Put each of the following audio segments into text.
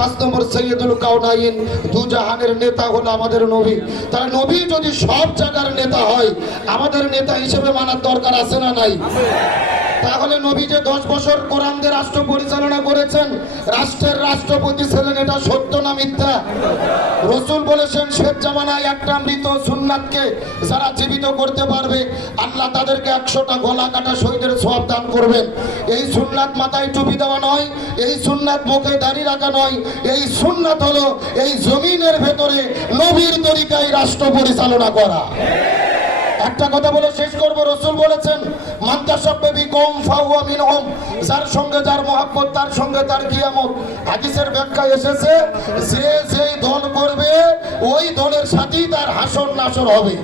পাঁচ নম্বর সৈয়দুল কাউনাইন দু জাহানের নেতা হলো আমাদের নবী। তার নবী যদি সব জায়গার নেতা হয়, আমাদের নেতা হিসেবে মানার দরকার আছে না নাই? তাহলে নবী যে দশ বছর কোরআনকে রাষ্ট্র পরিচালনা করেছেন, রাষ্ট্রের রাষ্ট্রপতি ছিলেন এটা সত্য না মিথ্যা? রসুল বলেছেন শেখ জামানায় একটা মৃত সুন্নাতকে যারা জীবিত করতে পারবে, আল্লাহ তাদেরকে একশোটা গলা কাটা শহীদের সব দান করবেন। এই সুন্নাত মাথায় টুপি দেওয়া নয়, এই সুন্নাত মুখে দাড়ি রাখা নয়, এই সুন্নাত হলো এই জমিনের ভেতরে নবীর তরিকায় রাষ্ট্র পরিচালনা করা। একটা কথা বলে শেষ করব। রসুল বলেছেন মান্তাসব্বেবি কম ফাহুয়া মিনহুম। যার সঙ্গে যার মহাব্বত, তার সঙ্গে তার কিয়ামত। হাদিসের ব্যাখ্যা এসেছে, যে যেই দল করবে, ওই দলের সাথেই তার হাসর নাসর হবে।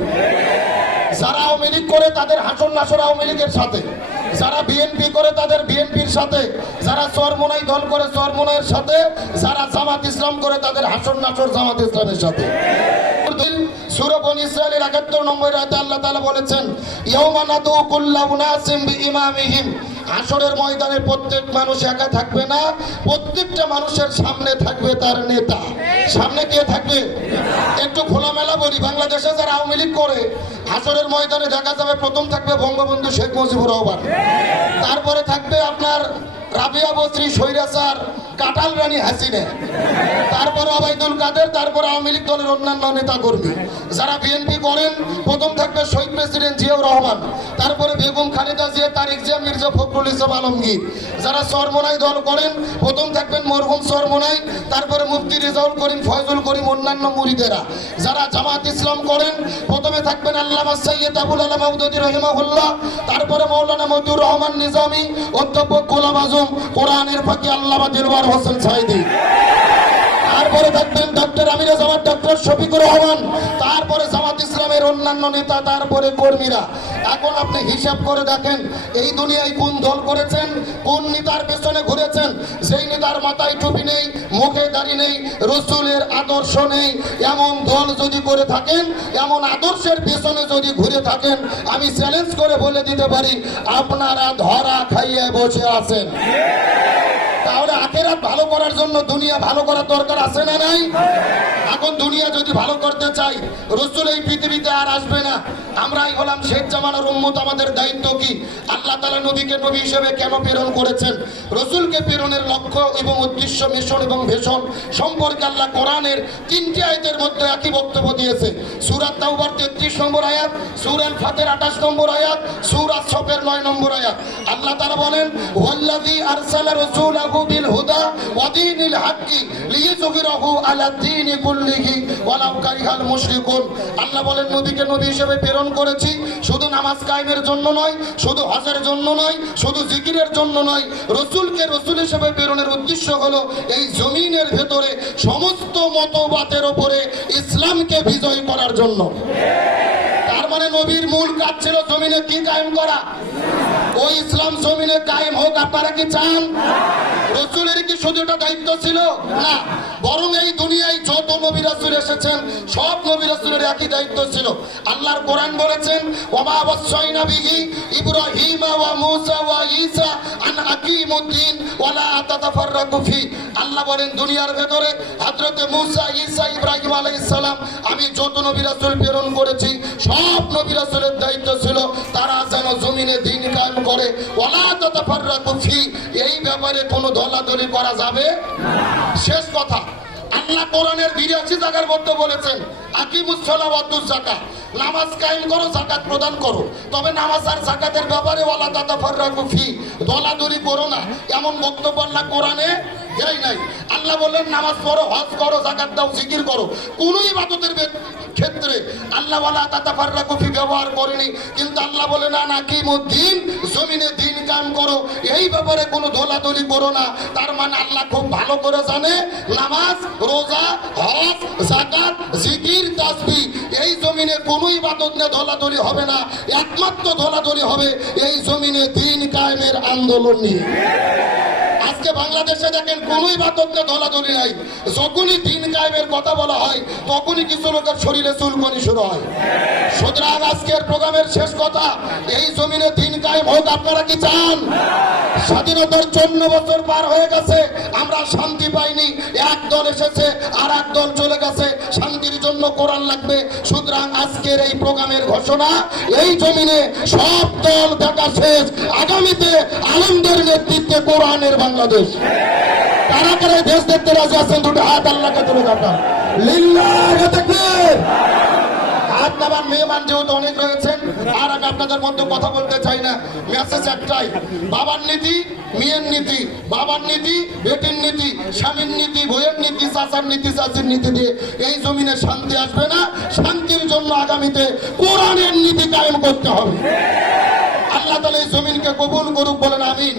যারা আওয়ামী করে, তাদের হাসন নাসর আওয়ামী লীগের সাথে। যারা বিএনপি করে, তাদের বিএনপির সাথে। যারা চরমোনাই দল করে, চরমোনাইয়ের সাথে। যারা জামাত ইসলাম করে, তাদের হাসন নাসর জামাত ইসলামের সাথে। সুরবন ইসরায়েলের একাত্তর নম্বর রাতে আল্লাহ তাআলা বলেছেন ইয়ৌমা নাদু কুল্লা উনাসিম বিইমামিহিম। হাসরের ময়দানে প্রত্যেক মানুষ একা থাকবে না, প্রত্যেকটা মানুষের সামনে থাকবে তার নেতা। সামনে কে থাকবে? একটু খোলামেলা বলি, বাংলাদেশে যারা আওয়ামী লীগ করে হাসরের ময়দানে দেখা যাবে প্রথম থাকবে বঙ্গবন্ধু শেখ মুজিবুর রহমান। তারপরে থাকবে আপনার রাবিয়া বস্ত্রী সৈরাচার কাটাল রানী হাসিনে। তারপর আবাইদুল কাদের, তারপর আওয়ামী লীগ দলের অন্যান্য নেতা কর্মী যারা বিএনপি করেন, প্রথম থাকবে শহীদ প্রেসিডেন্ট জিয়াউর রহমান। তারপরে বেগম খালেদা জিয়া, তারিক জিয়া, মির্জা ফখরুল ইসলাম আলমগীর। যারা সরমোনাই দল করেন, প্রথম থাকবেন মরহুম সরমনাই। তারপরে মুফতি রেজাউল করিম, ফয়জুল করিম, অন্যান্য মুরিদেরা। যারা জামাত ইসলাম করেন, প্রথমে থাকবেন আল্লামা সৈয়দ আবুল আলম মৌদুদি রহিমাহুল্লাহ। তারপরে মৌলানা মতিউর রহমান নিজামী অধ্যাপক গোলাম আজম, কোরআনের ফাঁকি আল্লামা দিলওয়ার হোসেন সাইদি। তারপরে থাকবেন ডক্টর আমির জামাত, ডক্টর শফিকুর রহমান, তারপরে জামাত ইসলামের অন্যান্য নেতা, তারপরে কর্মীরা। এখন আপনি হিসাব করে দেখেন, এই দুনিয়ায় কোন দল করেছেন, কোন নেতার পেছনে ঘুরেছেন সেই নেতার মাথায় টুপি নেই, মুখে দাড়ি নেই, রসুলের আদর্শ নেই, এমন দল যদি করে থাকেন, এমন আদর্শের পেছনে যদি ঘুরে থাকেন, আমি চ্যালেঞ্জ করে বলে দিতে পারি, আপনারা ধরা খাইয়ে বসে আছেন। তাহলে আখেরাত ভালো করার জন্য দুনিয়া ভালো করার দরকার আছে না নাই? এখন দুনিয়া যদি ভালো করতে চাই রসুল এই পৃথিবীতে আর আসবে না। আমরাই হলাম শেখ জামানার উম্মত, আমাদের দায়িত্ব কি? আল্লাহ তালা নবীকে নবী হিসেবে কেন প্রেরণ করেছেন? রসুলকে প্রেরণের লক্ষ্য এবং উদ্দেশ্য, মিশন এবং ভেষণ সম্পর্কে আল্লাহ কোরআনের তিনটি আয়াতের মধ্যে একই বক্তব্য দিয়েছে। সুরাত তাওবার তেত্রিশ নম্বর আয়াত সুরাল ফাতের আঠাশ নম্বর আয়াত সুরাত সফের নয় নম্বর আয়াত। আল্লাহ তারা বলেন ওয়াল্লাযী আরসালা রাসূলাহু বিল হুদা ওয়া হাক্কি লিইয়ুযহিরাহু আলা দীনি কুল্লিহি ওয়ালাউ কারিহাল মুশরিকুন। আল্লাহ বলেন, নবীকে নবী হিসেবে প্রেরণ করেছি। শুধু নামাজ কায়েমের জন্য নয়, শুধু হজের জন্য নয়, শুধু জিকিরের জন্য নয়, রসুলকে রসুল হিসেবে প্রেরণের উদ্দেশ্য হলো এই জমিনের ভেতরে সমস্ত মতবাদের ওপরে ইসলামকে বিজয় করার জন্য। তার মানে নবীর মূল কাজ ছিল জমিনে কি কায়েম করা? ওই ইসলাম জমিনে কায়েম হোক, আপনারা কি চান? রসুলের কি শুধু এটা দায়িত্ব ছিল? না। বরং এই দুনিয়ায় যত নবী রাসূল এসেছেন, সব নবী রাসূলের একই দায়িত্ব ছিল। আল্লাহর কোরআন বলেছেন, ওমা ওয়াসাইনা বিহি ইব্রাহিম ওয়া মূসা ওয়া ঈসা আন আকিমুদ্দিন ওয়ালা তাতাফাররাকু ফি। আল্লাহ বলেন, দুনিয়ার ভেতরে হযরতে মূসা, ঈসা, ইব্রাহিম আলাইহিস সালাম, আমি যত নবী রাসূল প্রেরণ করেছি, সব নবী রাসূলের দায়িত্ব ছিল, তারা যেন জমিনে দিন কায়েম করে। ওয়ালা তাতাফাররাকু ফি। ব্যাপারে কোনো দলাদলি করা যাবে? শেষ কথা। আল্লাহ কোরআনের বিরাশি জায়গার মধ্যে বলেছেন আকিমুসলা জাকা নামাজ কায়েম করো জাকাত প্রদান করো। তবে নামাজ আর জাকাতের ব্যাপারে ওয়ালা ফি। দলাদলি করো না। এমন বক্তব্য আল্লাহ কোরআনে দেয় নাই। আল্লাহ বললেন, নামাজ পড়ো, হজ করো জাকাত দাও, জিকির করো। কোন ইবাদতের ক্ষেত্রে আল্লাহ ওয়ালা দাদা ফাররাকু ফি ব্যবহার করেনি। কিন্তু আল্লাহ বলে, না নাকিমুদ্দিন জমিনে দিন কাম করো। এই ব্যাপারে কোনো দলাদলি করো না। তার মানে আল্লাহ খুব ভালো করে জানে, নামাজ, রোজা, হজ জাকাত জিকির, তাসবিহ, এই জমিনে কোনো ইবাদত নিয়ে দলাদলি হবে না। একমাত্র দলাদলি হবে এই জমিনে দিন কায়েমের আন্দোলন নিয়ে। আজকে বাংলাদেশে দেখেন কোন ইবাদতকে দলাদলি নাই। যখনই দিন কায়েমের কথা বলা হয়, তখনই কিছু লোকের শরীরে চুলকনি শুরু হয়। সুতরাং আজকের প্রোগ্রামের শেষ কথা, এই জমিনে দিন কায়েম হোক, আপনারা কি চান? স্বাধীনতার চন্ন বছর পার হয়ে গেছে, আমরা শান্তি পাইনি। এক দল এসেছে আর এক দল চলে গেছে। শান্তির জন্য কোরআন লাগবে। সুতরাং আজকের এই প্রোগ্রামের ঘোষণা, এই জমিনে সব দল দেখা শেষ। আগামীতে আনন্দের নেতৃত্বে কোরআনের বাংলাদেশ। কারা কারা দেশ দেখতে রাজি আছেন? দুটো হাত আল্লাহকে তুলে দেখা লিল্লাহ হাত নামান মেহমান যেহেতু অনেক রয়েছেন আর আমি আপনাদের মধ্যে কথা বলতে চাই না। মেসেজ একটাই, বাবার নীতি, মেয়ের নীতি, বাবার নীতি, বেটির নীতি, স্বামীর নীতি বইয়ের নীতি, চাচার নীতি, চাচির নীতি দিয়ে এই জমিনে শান্তি আসবে না। শান্তির জন্য আগামীতে কোরআনের নীতি কায়েম করতে হবে। আল্লাহ তালা এই জমিনকে কবুল করুক বলেন, আমিন।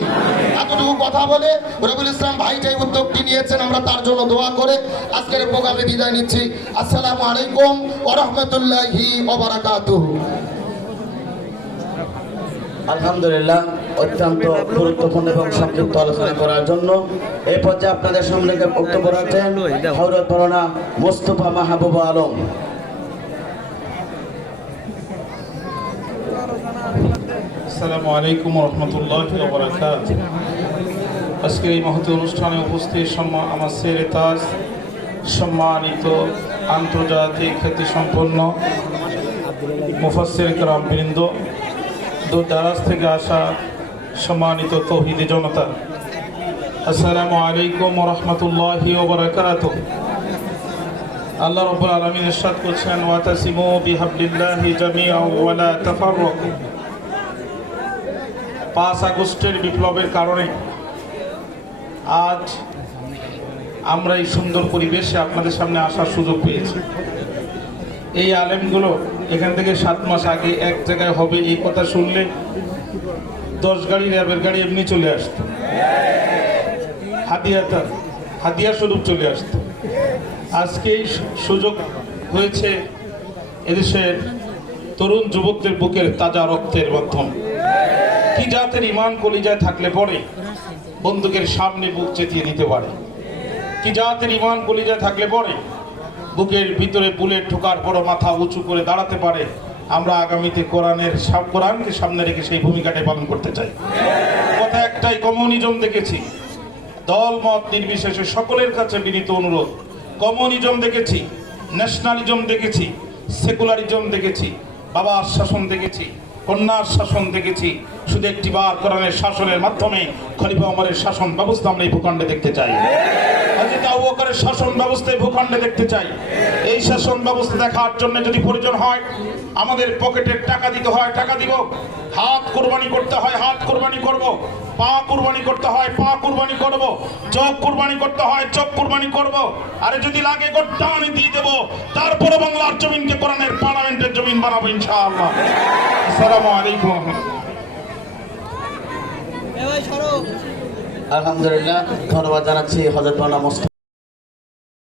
এতটুকু কথা বলে রবিউল ইসলাম ভাই যে উদ্যোগটি নিয়েছেন, আমরা তার জন্য দোয়া করে আজকের প্রোগ্রামে বিদায় নিচ্ছি। আসসালামু আলাইকুম ওরহমতুল্লাহি ওবারাকাতুহু আলহামদুলিল্লাহ, অত্যন্ত গুরুত্বপূর্ণ এবং সংক্ষিপ্ত আলোচনা করার জন্য এই পর্যায়ে আপনাদের সামনে বক্তব্য রাখছেন হজরত মৌলানা মোস্তফা মাহবুব আলম। আসসালামু আলাইকুম রহমতুল্লাহ আজকের এই মহতি অনুষ্ঠানে উপস্থিত সম্মান আমার সেরে তাজ, সম্মানিত আন্তর্জাতিক খ্যাতি সম্পন্ন মুফাসির কারাম বৃন্দ দূর দারাজ থেকে আসা সম্মানিত তৌহিদি জনতা, আসসালামু আলাইকুম রহমতুল্লাহ ওবরাকাত আল্লাহ রব্বুল আলামিন ইরশাদ করছেন ওয়াতাসিমু বিহাবলিল্লাহি জামিআ ওয়া লা তাফাররাকু। পাঁচ আগস্টের বিপ্লবের কারণে আজ আমরা এই সুন্দর পরিবেশে আপনাদের সামনে আসার সুযোগ পেয়েছি। এই আলেমগুলো এখান থেকে সাত মাস আগে এক জায়গায় হবে এই কথা শুনলে দশ গাড়ি, র্যাবের গাড়ি এমনি চলে আসতো। হাতিয়াতা হাতিয়া স্বরূপ চলে আসতো। আজকে সুযোগ হয়েছে এদেশের তরুণ যুবকদের বুকের তাজা রক্তের মাধ্যম। কি জাতের ইমান কলিজায় থাকলে পরে বন্দুকের সামনে বুক চেতিয়ে দিতে পারে? কি জাতের ইমান কলিজায় থাকলে পরে বুকের ভিতরে বুলেট ঠোকার পর মাথা উঁচু করে দাঁড়াতে পারে, আমরা আগামীতে কোরআনের কোরআনকে সামনে রেখে সেই ভূমিকাটাই পালন করতে চাই। কথা একটাই, কমিউনিজম দেখেছি। দল, মত নির্বিশেষে সকলের কাছে বিনীত অনুরোধ। কমিউনিজম দেখেছি, ন্যাশনালিজম দেখেছি, সেকুলারিজম দেখেছি, বাবার শাসন দেখেছি, কন্যার শাসন দেখেছি শুধু একটি বার কোরআনের শাসনের মাধ্যমে খলিফা ওমরের শাসন ব্যবস্থা আমরা এই ভূখণ্ডে দেখতে চাই। হযরত আবু শাসন ব্যবস্থা এই ভূখণ্ডে দেখতে চাই। এই শাসন ব্যবস্থা দেখার জন্য যদি প্রয়োজন হয়, আমাদের পকেটের টাকা দিতে হয়, টাকা দিব। হাত কোরবানি করতে হয়, হাত কোরবানি করব। পা কুরবানি করতে হয়, পা কুরবানি করব। চোখ কুরবানি করতে হয়, চোখ কুরবানি করব। আরে যদি লাগে গোটানি দিয়ে দেব। তারপরে বাংলার জমিনকে কোরআনের পার্লামেন্টের জমিন বানাবো ইনশাআল্লাহ। আসসালামু আলাইকুম। আলহামদুলিল্লাহ ধন্যবাদ জানাচ্ছি হজরত মোস্তফা।